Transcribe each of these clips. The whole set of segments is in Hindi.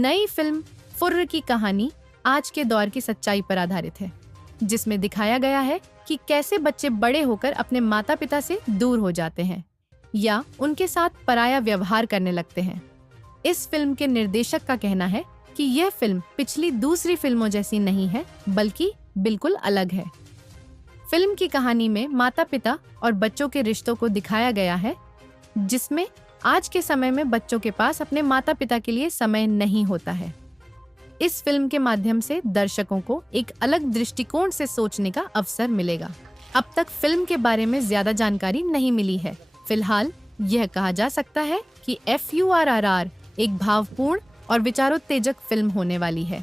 नई फिल्म फुर्र की कहानी आज के दौर की सच्चाई पर आधारित है, जिसमें दिखाया गया है कि कैसे बच्चे बड़े होकर अपने माता पिता से दूर हो जाते हैं या उनके साथ पराया व्यवहार करने लगते हैं। इस फिल्म के निर्देशक का कहना है कि यह फिल्म पिछली दूसरी फिल्मों जैसी नहीं है, बल्कि बिल्कुल अलग है। फिल्म की कहानी में माता पिता और बच्चों के रिश्तों को दिखाया गया है, जिसमें आज के समय में बच्चों के पास अपने माता पिता के लिए समय नहीं होता है। इस फिल्म के माध्यम से दर्शकों को एक अलग दृष्टिकोण से सोचने का अवसर मिलेगा। अब तक फिल्म के बारे में ज्यादा जानकारी नहीं मिली है। फिलहाल यह कहा जा सकता है कि FURRR एक भावपूर्ण और विचारोत्तेजक फिल्म होने वाली है।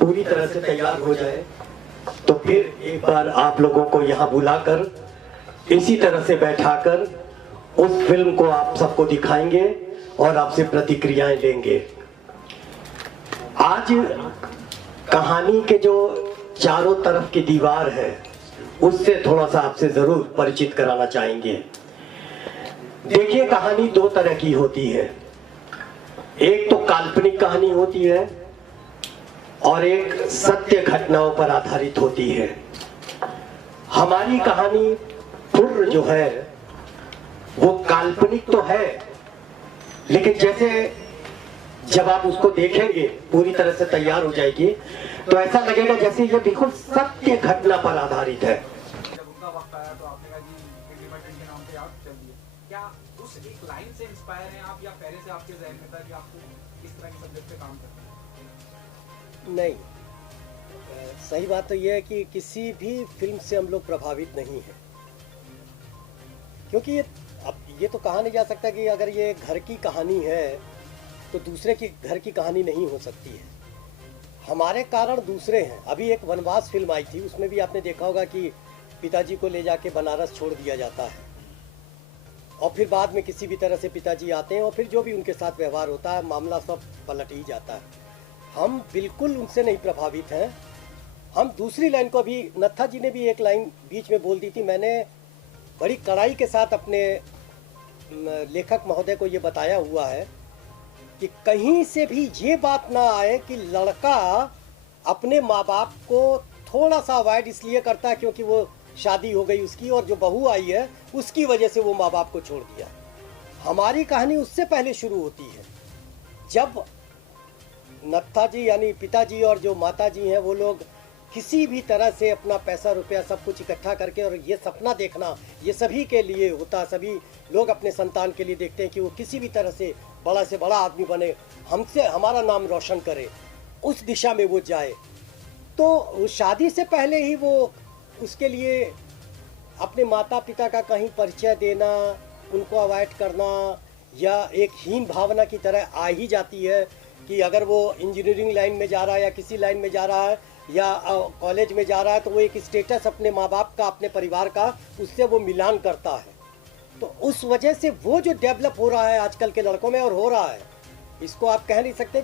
पूरी तरह से तैयार हो जाए तो फिर एक बार आप लोगों को यहाँ बुलाकर इसी तरह से बैठाकर उस फिल्म को आप सबको दिखाएंगे और आपसे प्रतिक्रियाएं लेंगे। आज कहानी के जो चारों तरफ की दीवार है उससे थोड़ा सा आपसे जरूर परिचित कराना चाहेंगे। देखिए, कहानी दो तरह की होती है। एक तो काल्पनिक कहानी होती है और एक सत्य घटनाओं पर आधारित होती है। हमारी कहानी फुर्र जो है वो काल्पनिक तो है, लेकिन जैसे जब आप उसको देखेंगे पूरी तरह से तैयार हो जाएगी तो ऐसा लगेगा जैसे ये बिल्कुल सत्य घटना पर आधारित है। जब उनका वक्त आया तो आपने कहा जी इंडिपेंडेंट के नाम पे आप चल दिए। क्या उस एक लाइन से इंस्पायर हैं आप, या पहले से आपके ज़हन में था कि आपको इस तरह के सब्जेक्ट पे काम करना है? नहीं, सही बात तो यह है कि किसी भी फिल्म से हम लोग प्रभावित नहीं हैं, क्योंकि ये तो कहा नहीं जा सकता कि अगर ये घर की कहानी है तो दूसरे की घर की कहानी नहीं हो सकती है। हमारे कारण दूसरे हैं। अभी एक वनवास फिल्म आई थी, उसमें भी आपने देखा होगा कि पिताजी को ले जाके बनारस छोड़ दिया जाता है और फिर बाद में किसी भी तरह से पिताजी आते हैं और फिर जो भी उनके साथ व्यवहार होता है, मामला सब पलट ही जाता है। हम बिल्कुल उनसे नहीं प्रभावित हैं। हम दूसरी लाइन को, अभी नत्था जी ने भी एक लाइन बीच में बोल दी थी, मैंने बड़ी कड़ाई के साथ अपने लेखक महोदय को ये बताया हुआ है कि कहीं से भी ये बात ना आए कि लड़का अपने माँ बाप को थोड़ा सा अवॉइड इसलिए करता है क्योंकि वो शादी हो गई उसकी और जो बहू आई है उसकी वजह से वो माँ बाप को छोड़ दिया। हमारी कहानी उससे पहले शुरू होती है, जब नत्था जी यानी पिताजी और जो माता जी हैं वो लोग किसी भी तरह से अपना पैसा रुपया सब कुछ इकट्ठा करके, और ये सपना देखना ये सभी के लिए होता, सभी लोग अपने संतान के लिए देखते हैं कि वो किसी भी तरह से बड़ा आदमी बने, हमसे हमारा नाम रोशन करे, उस दिशा में वो जाए। तो शादी से पहले ही वो उसके लिए अपने माता पिता का कहीं परिचय देना, उनको अवॉइड करना या एक हीन भावना की तरह आ ही जाती है कि अगर वो इंजीनियरिंग लाइन में जा रहा है या किसी लाइन में जा रहा है या कॉलेज में जा रहा है तो वो एक स्टेटस अपने माँ बाप का, अपने परिवार का, उससे वो मिलान करता है। तो उस वजह से वो जो डेवलप हो रहा है आजकल के लड़कों में और हो रहा है, इसको आप कह नहीं सकते कि